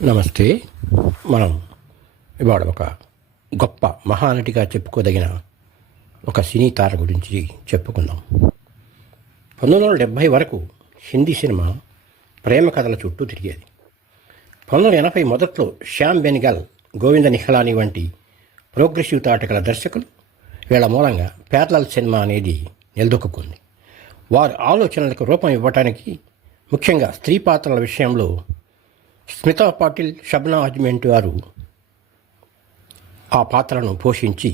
నమస్తే. మనం ఇవాళ ఒక గొప్ప మహానటిగా చెప్పుకోదగిన ఒక సినీ తార గురించి చెప్పుకుందాం. 1970 వరకు హిందీ సినిమా ప్రేమ కథల చుట్టూ తిరిగేది. 1980 మొదట్లో శ్యామ్ బెనగల్, గోవింద నిహలాని వంటి ప్రోగ్రెసివ్ తాటకల దర్శకులు వీళ్ళ మూలంగా ప్యారలల్ సినిమా అనేది నిలదొక్కుంది. వారి ఆలోచనలకు రూపం ఇవ్వటానికి ముఖ్యంగా స్త్రీ పాత్రల విషయంలో స్మితా పాటిల్, షబ్నా ఆజ్మీ వారు ఆ పాత్రలను పోషించి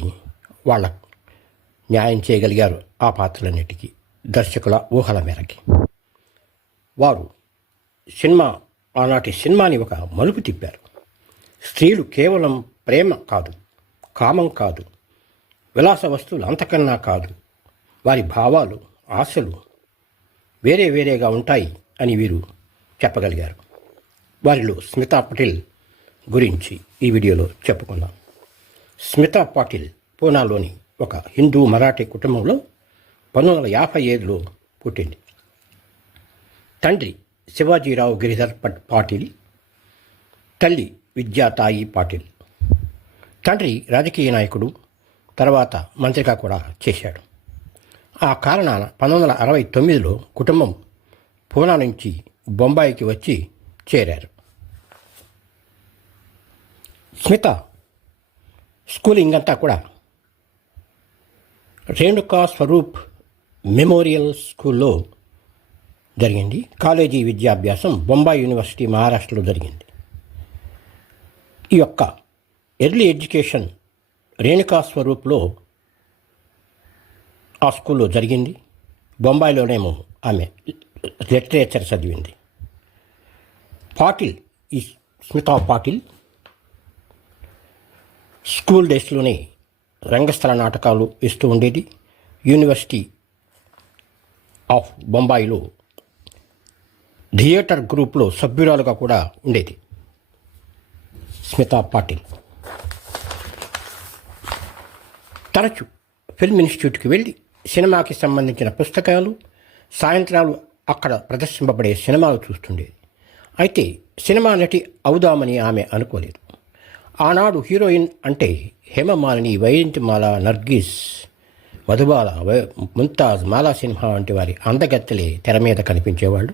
వాళ్ళ న్యాయం చేయగలిగారు. ఆ పాత్రలన్నిటికీ దర్శకుల ఊహల మేరకి వారు ఆనాటి సినిమాని ఒక మలుపు తిప్పారు. స్త్రీలు కేవలం ప్రేమ కాదు, కామం కాదు, విలాస వస్తువులు అంతకన్నా కాదు, వారి భావాలు, ఆశలు వేరే వేరేగా ఉంటాయి అని వీరు చెప్పగలిగారు. వారిలో స్మితా పాటిల్ గురించి ఈ వీడియోలో చెప్పుకుందాం. స్మితా పాటిల్ పూనాలోని ఒక హిందూ మరాఠీ కుటుంబంలో 1957లో పుట్టింది. తండ్రి శివాజీరావు గిరిధర్ పాటిల్, తల్లి విద్యాతాయి పాటిల్. తండ్రి రాజకీయ నాయకుడు, తర్వాత మంత్రిగా కూడా చేశాడు. ఆ కారణాన 1969లో కుటుంబం పూనా నుంచి బొంబాయికి వచ్చి చేరారు. స్మిత స్కూలింగ్ అంతా కూడా రేణుకా స్వరూప్ మెమోరియల్ స్కూల్లో జరిగింది. కాలేజీ విద్యాభ్యాసం బొంబాయి యూనివర్సిటీ, మహారాష్ట్రలో జరిగింది. ఈ యొక్క ఎర్లీ ఎడ్యుకేషన్ రేణుకా స్వరూప్లో ఆ స్కూల్లో జరిగింది. బొంబాయిలోనేమో ఆమె లిటరేచర్ చదివింది. పాటిల్, ఈ స్మితా పాటిల్ స్కూల్ డేస్లోనే రంగస్థల నాటకాలు ఇస్తూ ఉండేది. యూనివర్సిటీ ఆఫ్ బొంబాయిలో థియేటర్ గ్రూప్లో సభ్యురాలుగా కూడా ఉండేది స్మితా పాటిల్. తరచు ఫిల్మ్ ఇన్స్టిట్యూట్కి వెళ్ళి సినిమాకి సంబంధించిన పుస్తకాలు, సాయంత్రాలు అక్కడ ప్రదర్శింపబడే సినిమాలు చూస్తుండేది. అయితే సినిమా నటి అవుదామని ఆమె అనుకోలేదు. ఆనాడు హీరోయిన్ అంటే హేమమాలిని, వైజయంతిమాల, నర్గిస్, మధుబాల, ముంతాజ్, మాలా సిన్హా వంటి వారి అందగత్తెలే తెర మీద కనిపించేవాళ్ళు.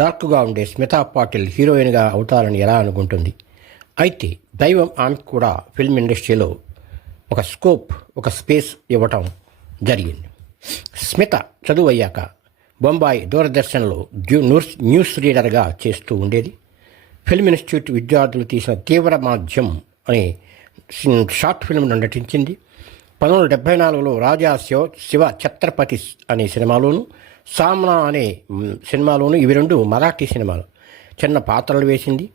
డార్క్గా ఉండే స్మితా పాటిల్ హీరోయిన్గా అవుతారని ఎలా అనుకుంటుంది? అయితే దైవం ఆమెకు కూడా ఫిల్మ్ ఇండస్ట్రీలో ఒక స్కోప్, ఒక స్పేస్ ఇవ్వటం జరిగింది. స్మిత చదువు అయ్యాక బొంబాయి దూరదర్శన్లో న్యూస్ రీడర్గా చేస్తూ ఉండేది. ఫిల్మ్ ఇన్స్టిట్యూట్ విద్యార్థులు తీసిన తీవ్ర మాధ్యం అనే షార్ట్ ఫిల్మ్ను నటించింది. 1974లో రాజా శివ ఛత్రపతి అనే సినిమాలోను, సామ్నా అనే సినిమాలోను, ఇవి రెండు మరాఠీ సినిమాలు, చిన్న పాత్రలు వేసింది.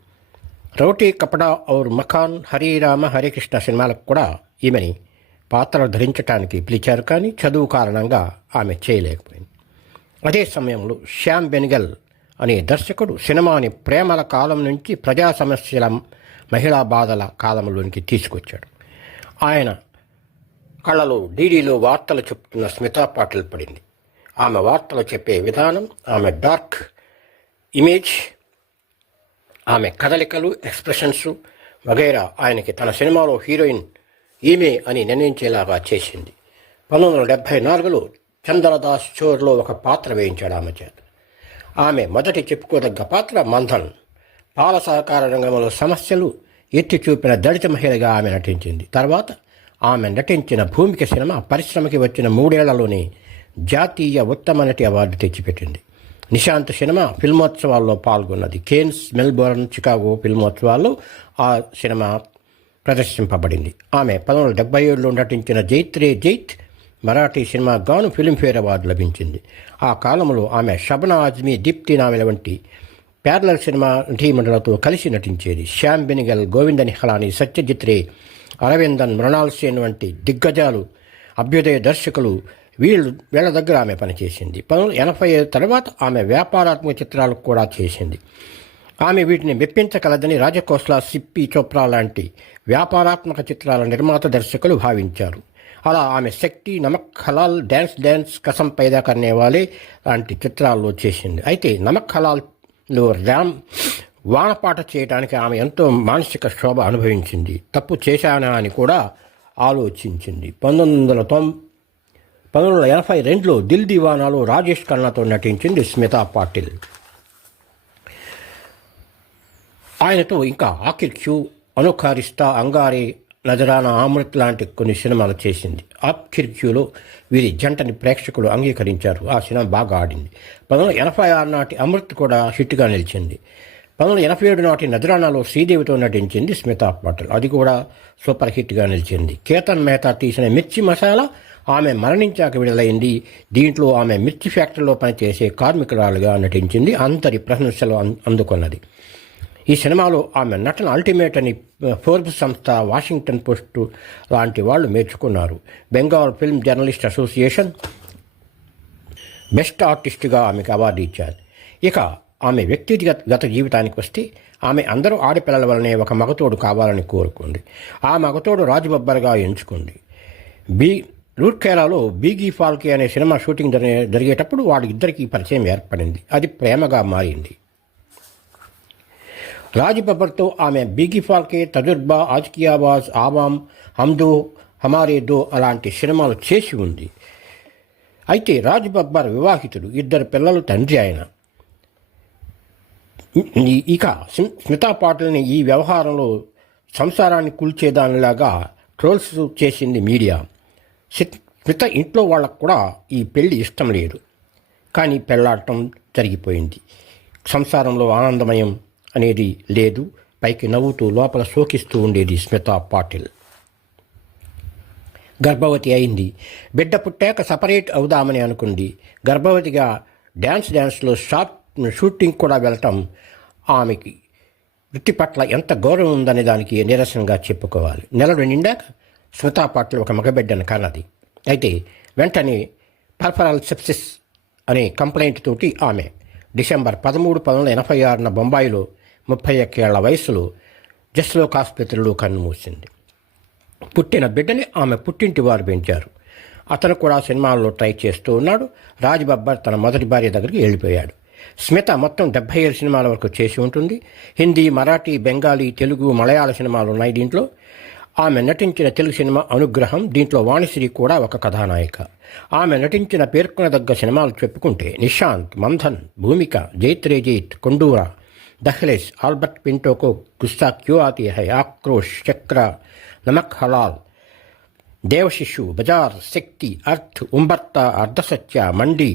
రోటీ కపడా ఔర్ మకాన్, హరిరామ హరికృష్ణ సినిమాలకు కూడా ఈమెని పాత్రలు ధరించడానికి పిలిచారు. కానీ చదువు కారణంగా ఆమె చేయలేకపోయింది. అదే సమయంలో శ్యామ్ బెనగల్ అనే దర్శకుడు సినిమాని ప్రేమల కాలం నుంచి ప్రజా సమస్యల, మహిళా బాధల కాలంలోనికి తీసుకొచ్చాడు. ఆయన కళ్ళలో డీడీలో వార్తలు చెప్తున్న స్మితా పాటిల్ పడింది. ఆమె వార్తలు చెప్పే విధానం, ఆమె డార్క్ ఇమేజ్, ఆమె కదలికలు, ఎక్స్ప్రెషన్స్ వగైరా ఆయనకి తన సినిమాలో హీరోయిన్ ఈమె అని నిర్ణయించేలాగా చేసింది. 1974లో చంద్రదాస్ చోర్లో ఒక పాత్ర వేయించాడు ఆమె చేత. ఆమె మొదటి చెప్పుకోదగ్గ పాత్ర మంథన్. పాల సహకార రంగంలో సమస్యలు ఎత్తి చూపిన దళిత మహిళగా ఆమె నటించింది. తర్వాత ఆమె నటించిన భూమిక సినిమా పరిశ్రమకి వచ్చిన 3 ఏళ్లలోనే జాతీయ ఉత్తమ నటి అవార్డు తెచ్చిపెట్టింది. నిశాంత్ సినిమా ఫిల్మోత్సవాల్లో పాల్గొన్నది. కేన్స్, మెల్బోర్న్, చికాగో ఫిల్మోత్సవాల్లో ఆ సినిమా ప్రదర్శింపబడింది. ఆమె 1977లో నటించిన జైత్ రే జైత్ మరాఠీ సినిమా గాను ఫిల్మ్ఫేర్ అవార్డు లభించింది. ఆ కాలంలో ఆమె షబ్నా ఆజ్మీ, దీప్తి నావెల వంటి ప్యారలల్ సినిమా నటీమణులతో కలిసి నటించేది. శ్యామ్ బెనగల్, గోవింద నిహలాని, సత్యజిత్ రే, అరవిందన్, మృణాల్ సేన్ వంటి దిగ్గజాలు, అభ్యుదయ దర్శకులు వీళ్ళ దగ్గర ఆమె పనిచేసింది. 1985 తర్వాత ఆమె వ్యాపారాత్మక చిత్రాలకు కూడా చేసింది. ఆమె వీటిని మెప్పించగలదని రాజకోస్లా, సిప్పి చోప్రా లాంటి వ్యాపారాత్మక చిత్రాల నిర్మాత, దర్శకులు భావించారు. అలా ఆమె శక్తి, నమక్ హలాల్, డ్యాన్స్, కసం పైదా కర్నే వాలే లాంటి చిత్రాల్లో చేసింది. అయితే నమక్ హలాల్లో వానపాట చేయడానికి ఆమె ఎంతో మానసిక శోభ అనుభవించింది. తప్పు చేశానా అని కూడా ఆలోచించింది. 1982లో దిల్ దీవానాలో రాజేష్ ఖన్నాతో నటించింది స్మితా పాటిల్. ఆయనతో ఇంకా ఆఖిర్ క్యూ, అనోఖా రిష్తా, అంగారే, నజరానా, అమృత్ లాంటి కొన్ని సినిమాలు చేసింది. ఆఖిర్ క్యూలో వీరి జంటని ప్రేక్షకులు అంగీకరించారు. ఆ సినిమా బాగా ఆడింది. 1986 నాటి అమృత్ కూడా హిట్గా నిలిచింది. 1987 నాటి నజరానాలో శ్రీదేవితో నటించింది స్మితా పాటిల్. అది కూడా సూపర్ హిట్గా నిలిచింది. కేతన్ మెహతా తీసిన మిర్చి మసాలా ఆమె మరణించాక విడుదలైంది. దీంట్లో ఆమె మిర్చి ఫ్యాక్టరీలో పనిచేసే కార్మికురాలుగా నటించింది. అందరి ప్రశంసలు అందుకున్నది. ఈ సినిమాలో ఆమె నటన అల్టిమేట్ అని ఫోర్బ్స్ సంస్థ, వాషింగ్టన్ పోస్ట్ లాంటి వాళ్ళు మెచ్చుకున్నారు. Bengal film journalist association best ఆర్టిస్ట్గా ఆమెకు అవార్డు ఇచ్చారు. ఇక ఆమె వ్యక్తిగత జీవితానికి వస్తే ఆమె అందరూ ఆడపిల్లల వల్లనే ఒక మగతోడు కావాలని కోరుకుంది. ఆ మగతోడు రాజ్ బబ్బర్గా ఎంచుకుంది. రూర్కేలాలో బీగీ ఫాల్కే అనే సినిమా షూటింగ్ జరిగేటప్పుడు వాళ్ళిద్దరికీ పరిచయం ఏర్పడింది. అది ప్రేమగా మారింది. రాజ్ బబ్బర్తో ఆమె బీగీ ఫాల్కే, తజుర్బా, ఆజ్ కీ ఆవాజ్, ఆవామ్, హమ్దో హమారే దో అలాంటి సినిమాలు చేసి ఉంది. అయితే రాజ్ బబ్బర్ వివాహితుడు, 2 పిల్లల తండ్రి ఆయన. ఇక స్మితా పాటిల్ని ఈ వ్యవహారంలో సంసారాన్ని కూల్చేదానిలాగా ట్రోల్స్ చేసింది మీడియా. స్మిత ఇంట్లో వాళ్ళకు కూడా ఈ పెళ్లి ఇష్టం లేదు. కానీ పెళ్లాడటం జరిగిపోయింది. సంసారంలో ఆనందమయం అనేది లేదు. పైకి నవ్వుతూ లోపల శోకిస్తూ ఉండేది స్మితా పాటిల్. గర్భవతి అయింది. బిడ్డ పుట్టాక సపరేట్ అవుదామని అనుకుంది. గర్భవతిగా డ్యాన్స్లో షూటింగ్ కూడా వెళ్ళటం ఆమెకి వృత్తి పట్ల ఎంత గౌరవం ఉందనే దానికి నిరసనగా చెప్పుకోవాలి. నెలలు నిండాక స్మితా పాటిల్ ఒక మగబిడ్డను కన్నది. అయితే వెంటనే పర్ఫరల్ సెప్సిస్ అనే కంప్లైంట్ తోటి ఆమె డిసెంబర్ 13, 1986 బొంబాయిలో 31 ఏళ్ల వయసులో జస్లోక్ ఆసుపత్రిలో కన్నుమూసింది. పుట్టిన బిడ్డని ఆమె పుట్టింటి వారు పెంచారు. అతను కూడా సినిమాల్లో ట్రై చేస్తూ ఉన్నాడు. రాజ్ బబ్బర్ తన మొదటి భార్య దగ్గరికి వెళ్ళిపోయాడు. స్మిత మొత్తం 77 సినిమాల వరకు చేసి ఉంటుంది. హిందీ, మరాఠీ, బెంగాలీ, తెలుగు, మలయాళ సినిమాలు ఉన్నాయి దీంట్లో. ఆమె నటించిన తెలుగు సినిమా అనుగ్రహం. దీంట్లో వాణిశ్రీ కూడా ఒక కథానాయిక. ఆమె నటించిన పేర్కొనదగ్గ సినిమాలు చెప్పుకుంటే నిశాంత్, మంథన్, భూమిక, జైత్రే జైత్, కొండూరా, దహ్లేస్, ఆల్బర్ట్ పింటోకో, గుస్తా క్యూ ఆతీ హై, ఆక్రోష్, చక్ర, నమక్ హలాల్, దేవశిశు, బజార్, శక్తి, అర్థ్, ఉంబర్తా, అర్ధసత్య, మండి,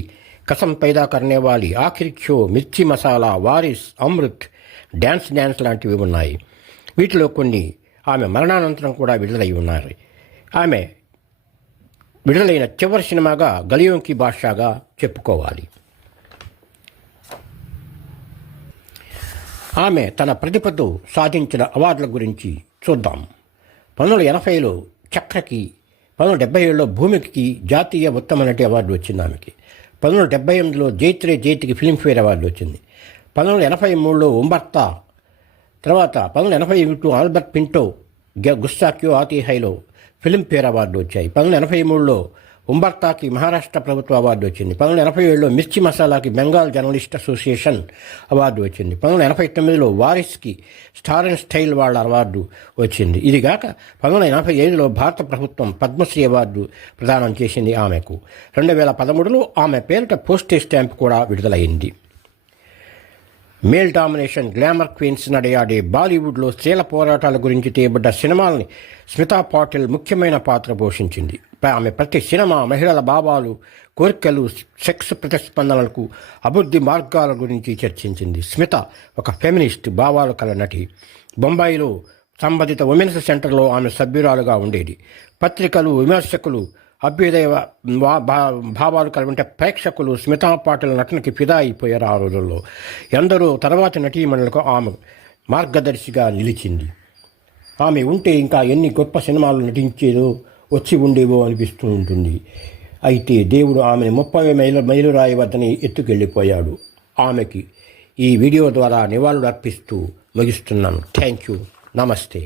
కసం పైదా కర్నేవాలి, ఆఖిర్ క్యూ, మిర్చి మసాలా, వారిస్, అమృత్, డ్యాన్స్ లాంటివి ఉన్నాయి. వీటిలో కొన్ని ఆమె మరణానంతరం కూడా విడుదలై ఉన్నారు. ఆమె విడుదలైన చివరి సినిమాగా గలియోంకి బాద్షాగా చెప్పుకోవాలి. ఆమె తన ప్రతిభతో సాధించిన అవార్డుల గురించి చూద్దాం. 1980లో చక్రకి, 1977లో భూమికి జాతీయ ఉత్తమ నటి అవార్డు వచ్చింది ఆమెకి. 1978లో జైత్రే జైత్కి ఫిల్మ్ఫేర్ అవార్డు వచ్చింది. 1983లో ఉంబర్తా, తర్వాత 1981 ఆల్బర్ట్ పింటో, గుస్తా క్యూ ఆతీ హైలో ఫిల్మ్ఫేర్ అవార్డు వచ్చాయి. 1983లో ఉంబర్తాకి మహారాష్ట్ర ప్రభుత్వ అవార్డు వచ్చింది. 1987లో మిర్చి మసాలాకి బెంగాల్ జర్నలిస్ట్ అసోసియేషన్ అవార్డు వచ్చింది. 1989లో వారిస్కి స్టార్ అండ్ స్టైల్ వాళ్ళ అవార్డు వచ్చింది. ఇదిగాక 1985లో భారత ప్రభుత్వం పద్మశ్రీ అవార్డు ప్రదానం చేసింది ఆమెకు. 2013లో ఆమె పేరిట పోస్టేజ్ స్టాంప్ కూడా విడుదలైంది. మేల్ డామినేషన్, గ్లామర్ క్వీన్స్ నడయాడే బాలీవుడ్లో స్త్రీల పోరాటాల గురించి తీయబడ్డ సినిమాల్ని స్మితా పాటిల్ ముఖ్యమైన పాత్ర పోషించింది. ఆమె ప్రతి సినిమా మహిళల భావాలు, కోరికలు, సెక్స్ ప్రతిస్పందనలకు, అభివృద్ధి మార్గాల గురించి చర్చించింది. స్మిత ఒక ఫెమినిస్ట్ భావాలు కల నటి. బొంబాయిలో సంబంధిత ఉమెన్స్ సెంటర్లో ఆమె సభ్యురాలుగా ఉండేది. పత్రికలు, విమర్శకులు అభ్యుదయ భావాలు కలిగి ప్రేక్షకులు స్మితా పాటిల్ నటనకి ఫిదా అయిపోయారు. ఆ రోజుల్లో ఎందరో తర్వాతి నటీమణులకు ఆమె మార్గదర్శిగా నిలిచింది. ఆమె ఉంటే ఇంకా ఎన్ని గొప్ప సినిమాలు నటించేదో వచ్చి ఉండేవో అనిపిస్తూ ఉంటుంది. అయితే దేవుడు ఆమెను 30 మైలురాయి వద్దని ఎత్తుకెళ్ళిపోయాడు. ఆమెకి ఈ వీడియో ద్వారా నివాళులు అర్పిస్తూ ముగిస్తున్నాను. Thank you. నమస్తే.